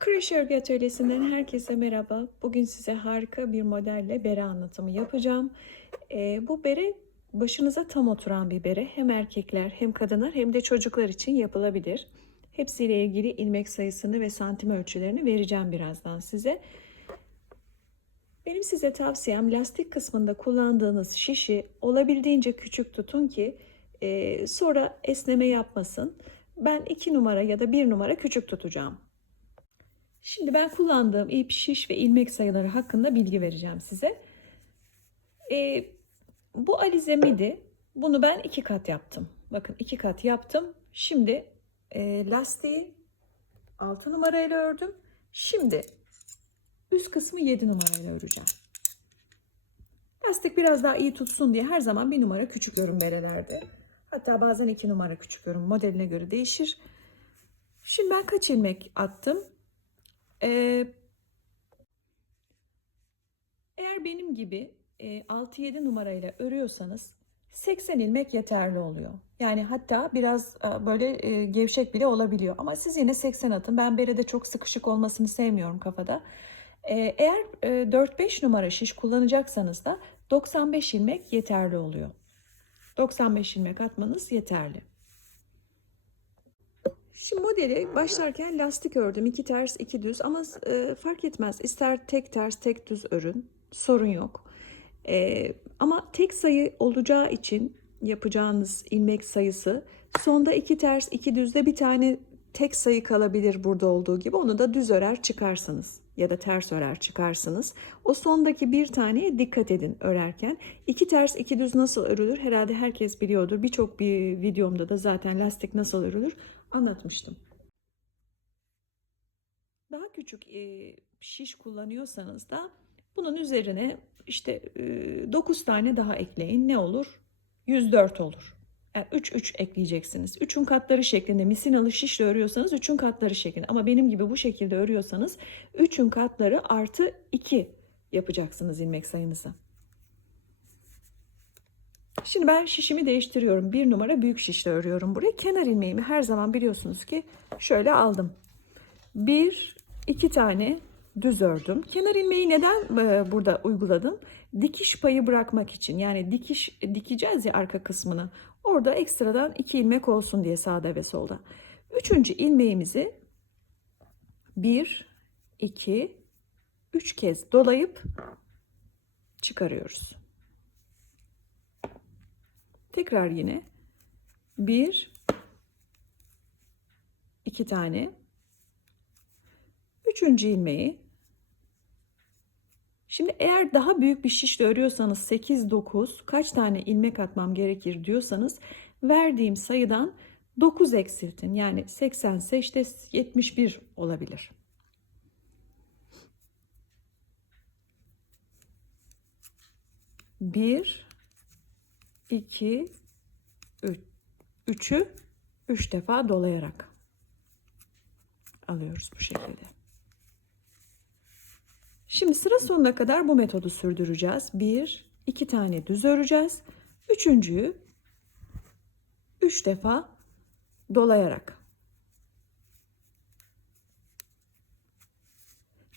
Kreş Örgü Atölyesi'nden herkese merhaba. Bugün size harika bir modelle bere anlatımı yapacağım. Ee, bu bere başınıza tam oturan bir bere. Hem erkekler hem kadınlar hem de çocuklar için yapılabilir. Hepsiyle ilgili ilmek sayısını ve santim ölçülerini vereceğim birazdan size. Benim size tavsiyem lastik kısmında kullandığınız şişi olabildiğince küçük tutun ki e, sonra esneme yapmasın. Ben 2 numara ya da 1 numara küçük tutacağım. Şimdi ben kullandığım ip, şiş ve ilmek sayıları hakkında bilgi vereceğim size. Ee, bu alize midi. Bunu ben iki kat yaptım. Bakın iki kat yaptım. Şimdi e, lastiği 6 numarayla ördüm. Şimdi üst kısmı 7 numarayla öreceğim. Lastik biraz daha iyi tutsun diye her zaman bir numara küçük örüm berelerde. Hatta bazen iki numara küçük örüm modeline göre değişir. Şimdi ben kaç ilmek attım? Ee, eğer benim gibi e, 6-7 numarayla örüyorsanız 80 ilmek yeterli oluyor. Yani hatta biraz böyle gevşek bile olabiliyor. Ama siz yine 80 atın. Ben berede çok sıkışık olmasını sevmiyorum kafada. Eğer e, 4-5 numara şiş kullanacaksanız da 95 ilmek yeterli oluyor. 95 ilmek atmanız yeterli. Şimdi modeli başlarken lastik ördüm. iki ters iki düz ama e, fark etmez. İster tek ters tek düz örün. Sorun yok. E, ama tek sayı olacağı için yapacağınız ilmek sayısı sonda iki ters iki düzde bir tane tek sayı kalabilir burada olduğu gibi. Onu da düz örer çıkarsınız ya da ters örer çıkarsınız. O sondaki bir taneye dikkat edin örerken. İki ters iki düz nasıl örülür? Herhalde herkes biliyordur. Birçok bir videomda da zaten lastik nasıl örülür anlatmıştım. Daha küçük e, şiş kullanıyorsanız da bunun üzerine işte e, 9 tane daha ekleyin. Ne olur? 104 olur. Yani 3 3 ekleyeceksiniz. 3'ün katları şeklinde misinalı şişle örüyorsanız 3'ün katları şeklinde. Ama benim gibi bu şekilde örüyorsanız 3'ün katları artı 2 yapacaksınız ilmek sayınızı. Şimdi ben şişimi değiştiriyorum. Bir numara büyük şişle örüyorum buraya. Kenar ilmeğimi her zaman biliyorsunuz ki şöyle aldım. Bir, iki tane düz ördüm. Kenar ilmeği neden e, burada uyguladım? Dikiş payı bırakmak için. Yani dikiş dikeceğiz ya arka kısmını. Orada ekstradan iki ilmek olsun diye sağda ve solda. Üçüncü ilmeğimizi bir, iki, üç kez dolayıp çıkarıyoruz. Tekrar yine bir, iki tane, üçüncü ilmeği. Şimdi eğer daha büyük bir şişle örüyorsanız 8, 9 kaç tane ilmek atmam gerekir diyorsanız verdiğim sayıdan 9 eksiltin. Yani 80 ise işte 71 olabilir. Bir, 2 3 3'ü 3 defa dolayarak alıyoruz bu şekilde. Şimdi sıra sonuna kadar bu metodu sürdüreceğiz. 1 2 tane düz öreceğiz. Üçüncüyü 3 defa dolayarak.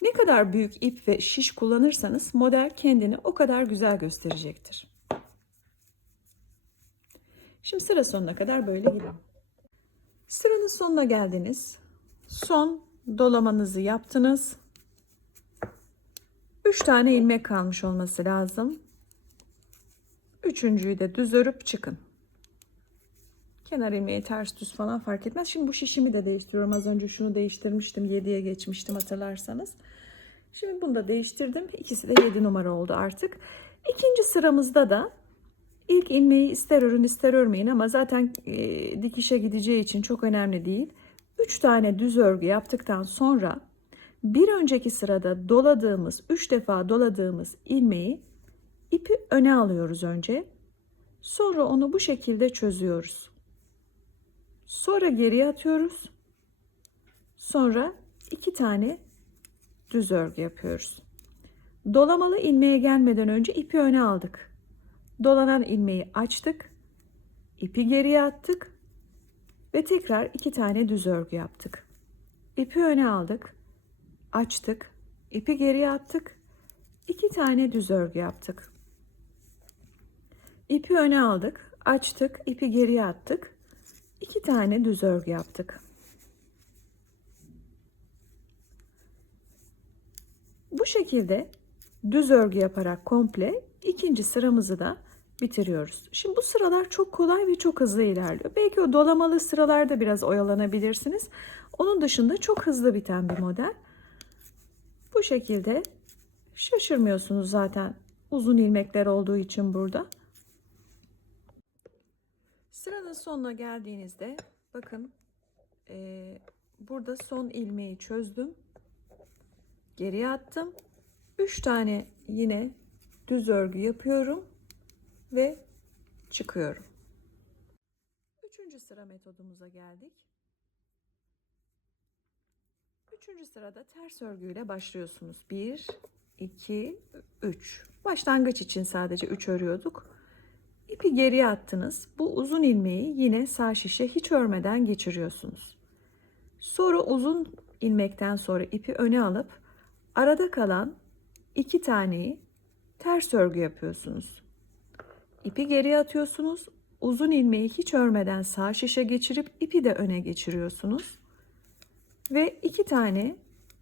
Ne kadar büyük ip ve şiş kullanırsanız model kendini o kadar güzel gösterecektir. Şimdi sıra sonuna kadar böyle gidin. Sıranın sonuna geldiniz. Son dolamanızı yaptınız. 3 tane ilmek kalmış olması lazım. Üçüncüyü de düz örüp çıkın. Kenar ilmeği ters düz falan fark etmez. Şimdi bu şişimi de değiştiriyorum. Az önce şunu değiştirmiştim. 7'ye geçmiştim hatırlarsanız. Şimdi bunu da değiştirdim. İkisi de 7 numara oldu artık. İkinci sıramızda da İlk ilmeği ister örün ister örmeyin ama zaten e, dikişe gideceği için çok önemli değil. 3 tane düz örgü yaptıktan sonra bir önceki sırada doladığımız 3 defa doladığımız ilmeği ipi öne alıyoruz önce. Sonra onu bu şekilde çözüyoruz. Sonra geriye atıyoruz. Sonra iki tane düz örgü yapıyoruz. Dolamalı ilmeğe gelmeden önce ipi öne aldık. Dolanan ilmeği açtık. ipi geriye attık ve tekrar iki tane düz örgü yaptık. İpi öne aldık. açtık, ipi geriye attık, iki tane düz örgü yaptık. İpi öne aldık, açtık, ipi geriye attık, iki tane düz örgü yaptık. Bu şekilde düz örgü yaparak komple ikinci sıramızı da bitiriyoruz. Şimdi bu sıralar çok kolay ve çok hızlı ilerliyor. Belki o dolamalı sıralarda biraz oyalanabilirsiniz. Onun dışında çok hızlı biten bir model. Bu şekilde şaşırmıyorsunuz zaten uzun ilmekler olduğu için burada. Sıranın sonuna geldiğinizde bakın e, burada son ilmeği çözdüm. Geriye attım. 3 tane yine düz örgü yapıyorum ve çıkıyorum. Üçüncü sıra metodumuza geldik. Üçüncü sırada ters örgüyle başlıyorsunuz. 1, 2, 3. Başlangıç için sadece 3 örüyorduk. İpi geriye attınız. Bu uzun ilmeği yine sağ şişe hiç örmeden geçiriyorsunuz. Sonra uzun ilmekten sonra ipi öne alıp arada kalan iki taneyi ters örgü yapıyorsunuz. İpi geriye atıyorsunuz. Uzun ilmeği hiç örmeden sağ şişe geçirip ipi de öne geçiriyorsunuz. Ve iki tane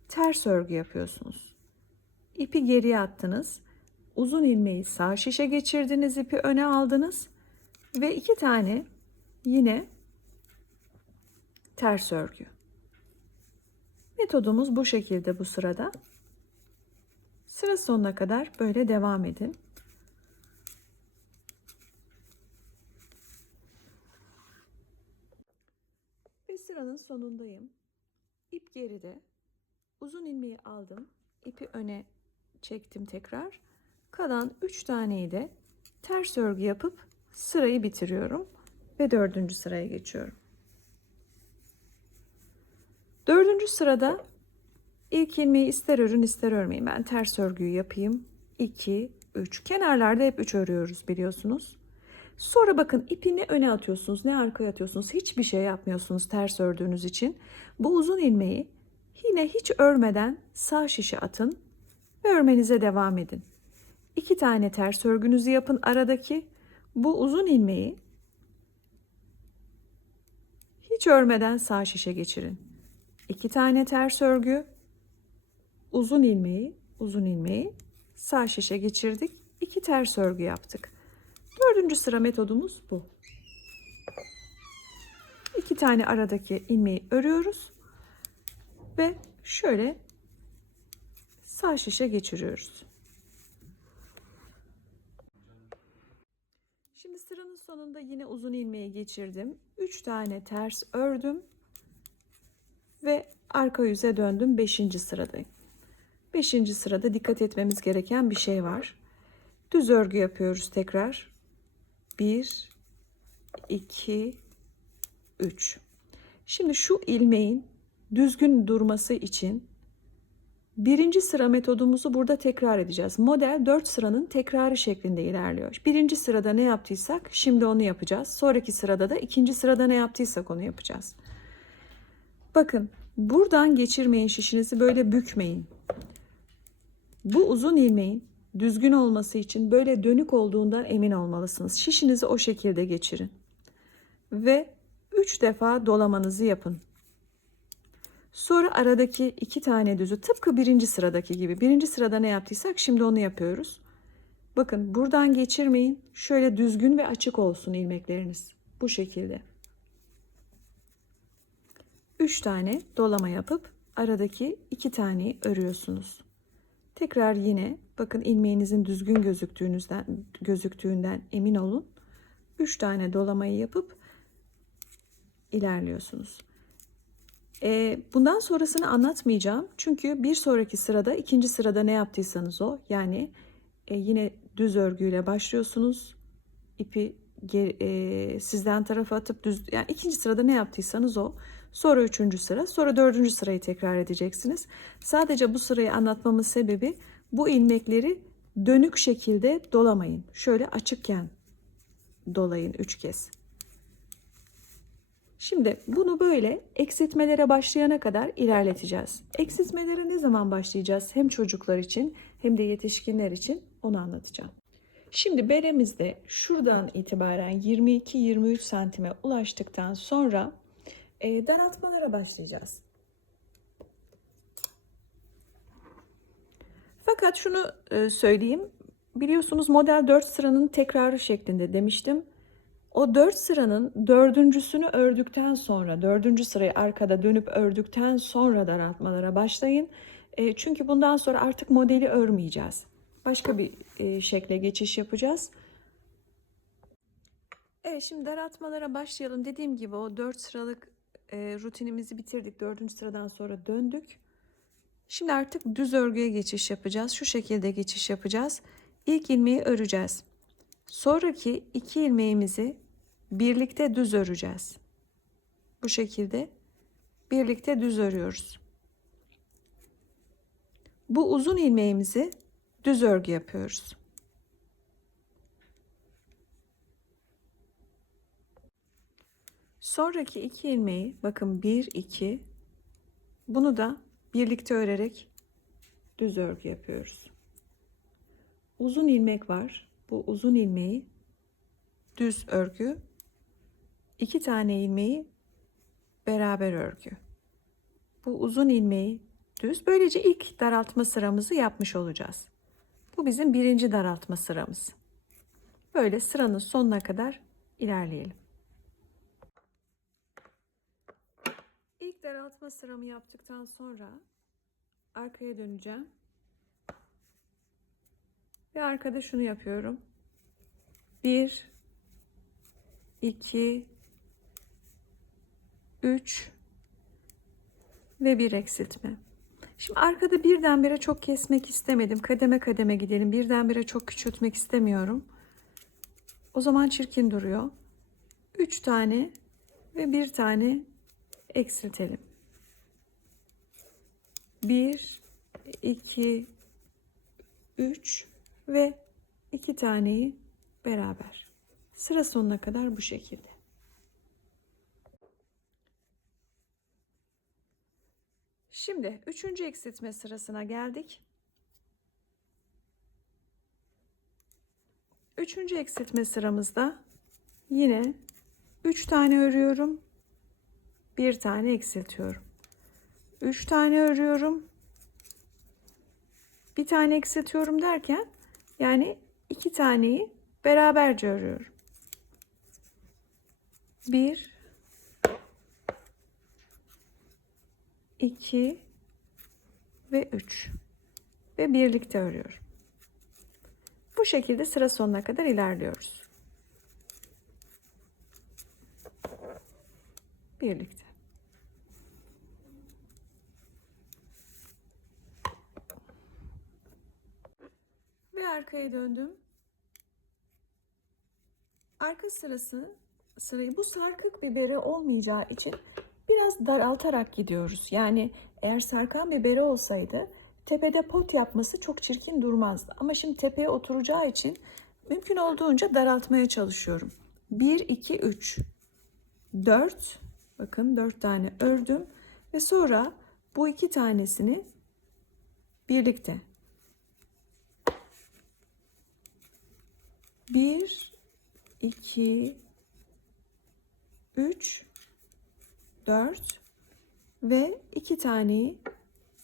ters örgü yapıyorsunuz. İpi geriye attınız. Uzun ilmeği sağ şişe geçirdiniz, ipi öne aldınız ve iki tane yine ters örgü. Metodumuz bu şekilde bu sırada. Sıra sonuna kadar böyle devam edin. Ve sıranın sonundayım. İp geride. Uzun ilmeği aldım. İpi öne çektim tekrar. Kalan 3 taneyi de ters örgü yapıp sırayı bitiriyorum ve dördüncü sıraya geçiyorum. Dördüncü sırada ilk ilmeği ister örün ister örmeyin. Ben ters örgüyü yapayım. 2, 3. Kenarlarda hep 3 örüyoruz biliyorsunuz. Sonra bakın ipi ne öne atıyorsunuz ne arkaya atıyorsunuz. Hiçbir şey yapmıyorsunuz ters ördüğünüz için. Bu uzun ilmeği yine hiç örmeden sağ şişe atın ve örmenize devam edin. İki tane ters örgünüzü yapın aradaki. Bu uzun ilmeği hiç örmeden sağ şişe geçirin. İki tane ters örgü, uzun ilmeği, uzun ilmeği sağ şişe geçirdik. İki ters örgü yaptık. Dördüncü sıra metodumuz bu. İki tane aradaki ilmeği örüyoruz ve şöyle sağ şişe geçiriyoruz. Şimdi sıranın sonunda yine uzun ilmeği geçirdim. 3 tane ters ördüm ve arka yüze döndüm 5. sıradayım. 5. sırada dikkat etmemiz gereken bir şey var. Düz örgü yapıyoruz tekrar. 1 2 3. Şimdi şu ilmeğin düzgün durması için birinci sıra metodumuzu burada tekrar edeceğiz. Model 4 sıranın tekrarı şeklinde ilerliyor. Birinci sırada ne yaptıysak şimdi onu yapacağız. Sonraki sırada da ikinci sırada ne yaptıysak onu yapacağız. Bakın buradan geçirmeyin şişinizi böyle bükmeyin. Bu uzun ilmeğin düzgün olması için böyle dönük olduğundan emin olmalısınız. Şişinizi o şekilde geçirin. Ve 3 defa dolamanızı yapın. Sonra aradaki iki tane düzü tıpkı birinci sıradaki gibi. Birinci sırada ne yaptıysak şimdi onu yapıyoruz. Bakın buradan geçirmeyin. Şöyle düzgün ve açık olsun ilmekleriniz. Bu şekilde. Üç tane dolama yapıp aradaki iki taneyi örüyorsunuz. Tekrar yine bakın ilmeğinizin düzgün gözüktüğünüzden gözüktüğünden emin olun. Üç tane dolamayı yapıp ilerliyorsunuz. E, bundan sonrasını anlatmayacağım. Çünkü bir sonraki sırada ikinci sırada ne yaptıysanız o yani e, yine düz örgüyle başlıyorsunuz. İpi e, sizden tarafa atıp düz yani ikinci sırada ne yaptıysanız o. Sonra üçüncü sıra sonra dördüncü sırayı tekrar edeceksiniz. Sadece bu sırayı anlatmamın sebebi bu ilmekleri dönük şekilde dolamayın. Şöyle açıkken dolayın üç kez. Şimdi bunu böyle eksiltmelere başlayana kadar ilerleteceğiz. Eksiltmelere ne zaman başlayacağız? Hem çocuklar için hem de yetişkinler için onu anlatacağım. Şimdi beremizde şuradan itibaren 22-23 santime ulaştıktan sonra e, daraltmalara başlayacağız. Fakat şunu e, söyleyeyim. Biliyorsunuz model 4 sıranın tekrarı şeklinde demiştim. O 4 sıranın dördüncüsünü ördükten sonra, dördüncü sırayı arkada dönüp ördükten sonra daraltmalara başlayın. E, çünkü bundan sonra artık modeli örmeyeceğiz. Başka bir e, şekle geçiş yapacağız. Evet şimdi daraltmalara başlayalım. Dediğim gibi o 4 sıralık e, rutinimizi bitirdik. Dördüncü sıradan sonra döndük. Şimdi artık düz örgüye geçiş yapacağız. Şu şekilde geçiş yapacağız. İlk ilmeği öreceğiz. Sonraki iki ilmeğimizi birlikte düz öreceğiz. Bu şekilde birlikte düz örüyoruz. Bu uzun ilmeğimizi düz örgü yapıyoruz. Sonraki iki ilmeği bakın 1 2 bunu da birlikte örerek düz örgü yapıyoruz. Uzun ilmek var. Bu uzun ilmeği düz örgü. iki tane ilmeği beraber örgü. Bu uzun ilmeği düz. Böylece ilk daraltma sıramızı yapmış olacağız. Bu bizim birinci daraltma sıramız. Böyle sıranın sonuna kadar ilerleyelim. İlk daraltma sıramı yaptıktan sonra arkaya döneceğim. Ve arkada şunu yapıyorum. 1 2 3 ve bir eksiltme. Şimdi arkada birdenbire çok kesmek istemedim. Kademe kademe gidelim. Birdenbire çok küçültmek istemiyorum. O zaman çirkin duruyor. 3 tane ve bir tane eksiltelim. 1 2 3 ve iki taneyi beraber. Sıra sonuna kadar bu şekilde. Şimdi üçüncü eksiltme sırasına geldik. Üçüncü eksiltme sıramızda yine üç tane örüyorum. Bir tane eksiltiyorum. Üç tane örüyorum. Bir tane eksiltiyorum derken yani iki taneyi beraberce örüyorum. Bir, iki ve üç ve birlikte örüyorum. Bu şekilde sıra sonuna kadar ilerliyoruz. Birlikte. Ve arkaya döndüm. Arka sırası sırayı bu sarkık bir bere olmayacağı için biraz daraltarak gidiyoruz. Yani eğer sarkan bir bere olsaydı tepede pot yapması çok çirkin durmazdı. Ama şimdi tepeye oturacağı için mümkün olduğunca daraltmaya çalışıyorum. 1, 2, 3, 4, bakın 4 tane ördüm ve sonra bu iki tanesini birlikte 1 2 3 4 ve iki taneyi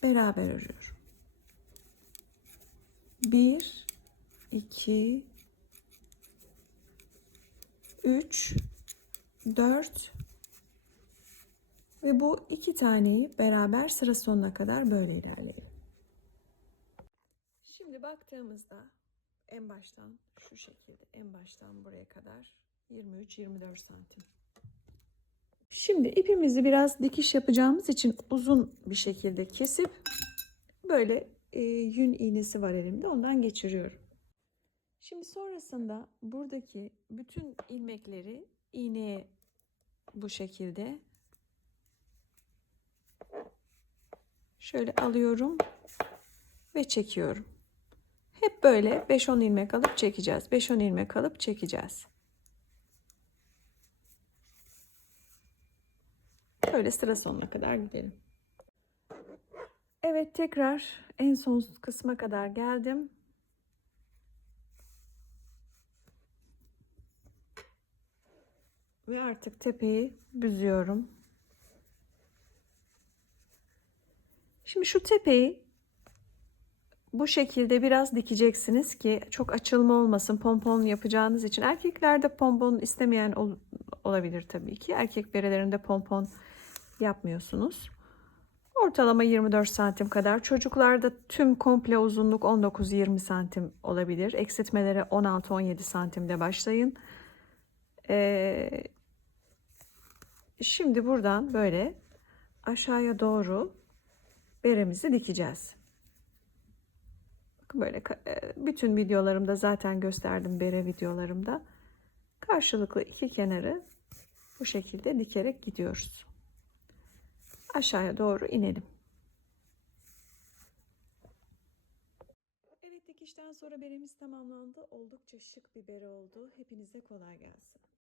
beraber örüyorum. 1 2 3 4 ve bu iki taneyi beraber sıra sonuna kadar böyle ilerleyelim. Şimdi baktığımızda en baştan şu şekilde en baştan buraya kadar 23-24 santim. Şimdi ipimizi biraz dikiş yapacağımız için uzun bir şekilde kesip böyle e, yün iğnesi var elimde ondan geçiriyorum. Şimdi sonrasında buradaki bütün ilmekleri iğneye bu şekilde şöyle alıyorum ve çekiyorum. Hep böyle 5-10 ilmek alıp çekeceğiz. 5-10 ilmek alıp çekeceğiz. Böyle sıra sonuna kadar gidelim. Evet tekrar en son kısma kadar geldim. Ve artık tepeyi büzüyorum. Şimdi şu tepeyi bu şekilde biraz dikeceksiniz ki çok açılma olmasın pompon yapacağınız için. Erkeklerde pompon istemeyen ol- olabilir tabii ki. Erkek berelerinde pompon yapmıyorsunuz. Ortalama 24 santim kadar. Çocuklarda tüm komple uzunluk 19-20 santim olabilir. Eksiltmelere 16-17 santimde başlayın. Ee, şimdi buradan böyle aşağıya doğru beremizi dikeceğiz. Böyle e, bütün videolarımda zaten gösterdim bere videolarımda. Karşılıklı iki kenarı bu şekilde dikerek gidiyoruz. Aşağıya doğru inelim. Evet dikişten sonra beremiz tamamlandı. Oldukça şık bir bere oldu. Hepinize kolay gelsin.